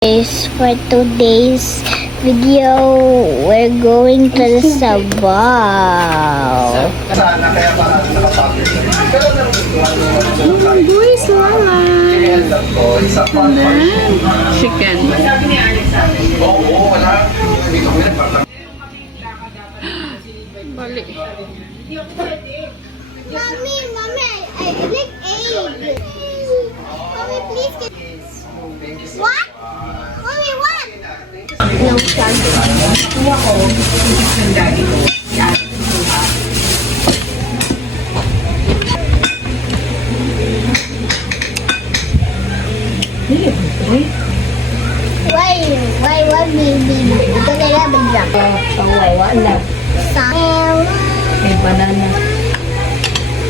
Guys, for today's video, we're going to the Sabaw. Buwis lala. Chicken. Balik. Mommy, I like egg. Mommy, please. What? Mommy, what? No, Why, baby? Ito na lang, bigla. Wala. Sabaw. May banana.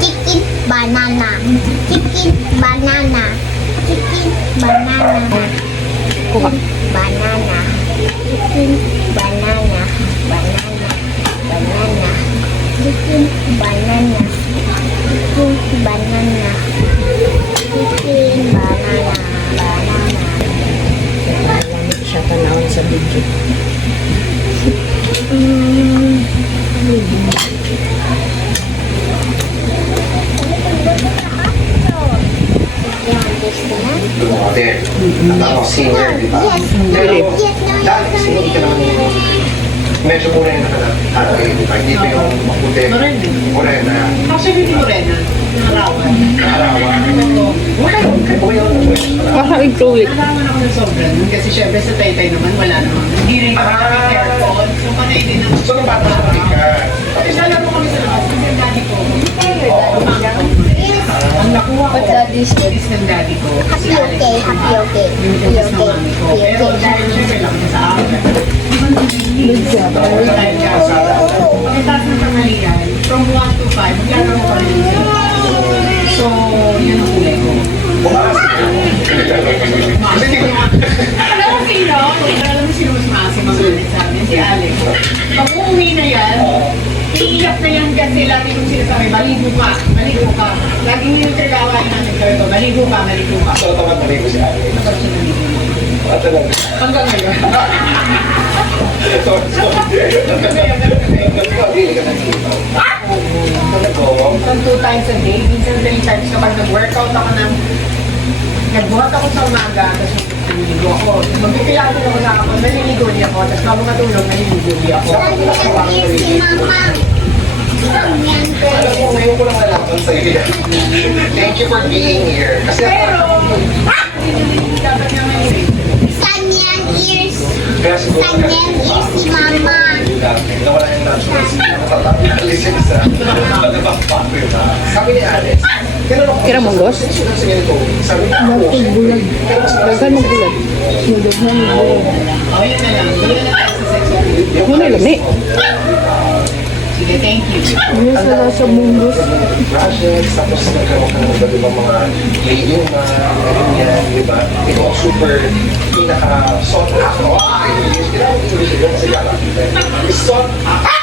Chicken banana. Chicken banana. Chicken banana. Kuha. Banana. Chicken banana. Banana. Banana. Chicken banana. Chicken banana. Chicken banana. Banana. Malamit siya panahon sa video. You understand? There. Ako senior, di ba? Yes. Pero, Yes, no, dati kasi hindi ka naman medyo morena ka na. Di ba? Hindi pa yung maputi. Morena. Actually, hindi morena. Narawan. Kaarawan. Kaya yung Baka i-throw it. Narawan ako ng sobra nun kasi syempre sa taytay naman wala naman. Hindi rin kami aircon. So, panay din ang... So, nung bata ka ka, Isala po kami sa labas. Kasi ang daddy ko. Ang nakuha ko is ng daddy ko. Happy okay, happy okay. Yung Happy utos ng okay. mami ko. Happy Pero okay. dahil syempre lang niya sa akin. Good job. Dahil ka pagkatapos ng tanghalian, from 1 to 5, maglalaro ko rin sila. So, yun ang kulay ko. Alam mo sino? Alam mo sino mas maasim ang ulit sa amin? Si Alex. Pag uuwi na yan, iiyak na yan kasi lagi kong sinasabi, maligo ka, maligo ka. Laging yung tragawain namin ko, maligo ka, maligo ka. so, tawag mo rin ko si Ari. Kapag siya naligo. Talaga. Hanggang ngayon. So, hindi ka nagkita. Talaga. Minsan 2 times a day, minsan 3 times kapag nag-workout ako ng nag-work ako sa umaga, tapos naliligo ako. Magpipilatin ako sa ako, naliligo niya ako, tapos bago matulog, naliligo niya ako. Here's si Mama. Alam mo, ngayon ko lang nalaman sa iyo. Thank you for being here. Kasi Pero, dapat nga may Sanyan ears. kaya siguro Sanyan ears si Mama. nawala yung natural listen sa pagkabang yun. Sabi ni Alex, Kira mong boss? sabi niya ako, bulag. Dagan mong bulat. oh, yun na lang. Yun na lang sa sex education. Ano yung lami? Sige, thank you. Ano sa lasa mong boss? Projects, tapos nagkaroon ka ng iba't ibang mga leading na meron yan, di ba? Ito ang super pinaka-sought after. Sought after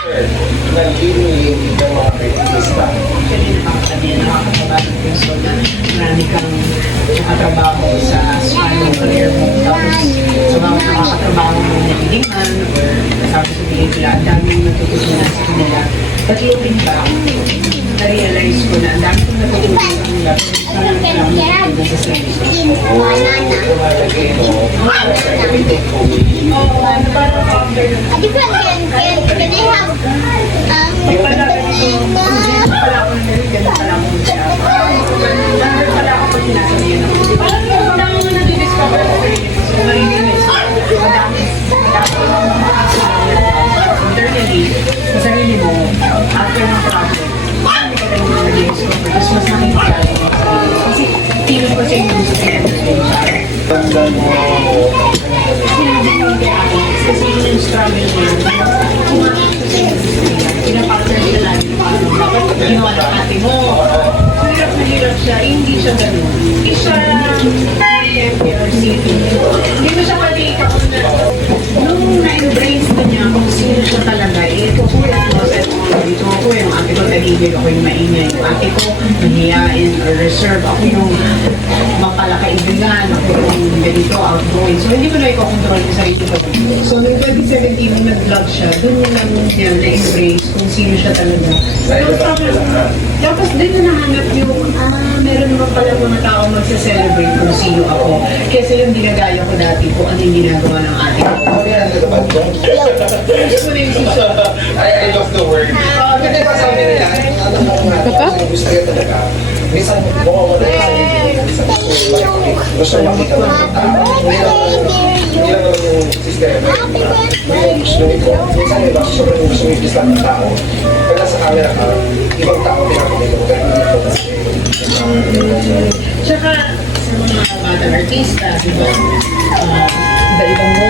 na leading ng mga artista. Actually, nakakatabihan, nakakatabahan ng puso na marami kang nakatrabaho sa smiling career mo. Tapos, sa mga nakakatrabaho mo na leading man or kasama sa pelikula, ang daming natututunan sa kanila. But looking back, na-realize ko na ang dami kong natutunan nila. Parang kailangan ko sa sarili ko. Banana. Oo, ano parang after nun. A different can I have Yung pala, ganun pala ako na ganun pala ako siya. Ganun pala ako pag sinasabihan ako. Parang yung dami mo na-discover sa sarili mo. So, marinis. Madami. Internally, sa sarili mo, after ng project, marami ka rin yung na-discover. Tapos mas nakikita ko sa sarili mo. Kasi, feeling ko sa inyo gusto pinag-discover. Sinabi ko yung kay Alex, kasi yung struggle niya, pinapartner siya lagi na parang dapat ginawa ng ate mo. Hirap na hirap siya, hindi siya ganun. Hindi siya PRC. Hindi mo siya pati kapag na nung na-embrace na niya kung sino siya talaga, ito ko yung closet ko, dito ako yung ate ko, tagigil ako yung maingay. Yung ate ko, mahihain or reserve. Ako yung mapalakaibigan, ako yung ganito, outgoing. So, hindi ko na i-control yung sarili ko. So, noong 2017, nung nag-vlog siya, doon mo lang niya na-embrace kung sino siya talaga. Tapos din na nahanap yung, meron naman pala mga tao magsa-celebrate kung sino ako. Kasi yung ginagaya ko dati kung ano yung ginagawa ng ate ko. Gusto na yung suso. I love the word. Kasi pa sabi nila, alam mo natin, gusto niya talaga. Minsan, mawawala ka sa gusto makita mo ng tao. Hindi lang naman yung sistema. Gusto nito. Minsan, iba, sobrang gusto yung islam ng tao. Pag nasa camera ka, ibang tao pinapilito mo. Pero hindi ko. Tsaka sa mga batang artista, diba? Iba-ibang mo.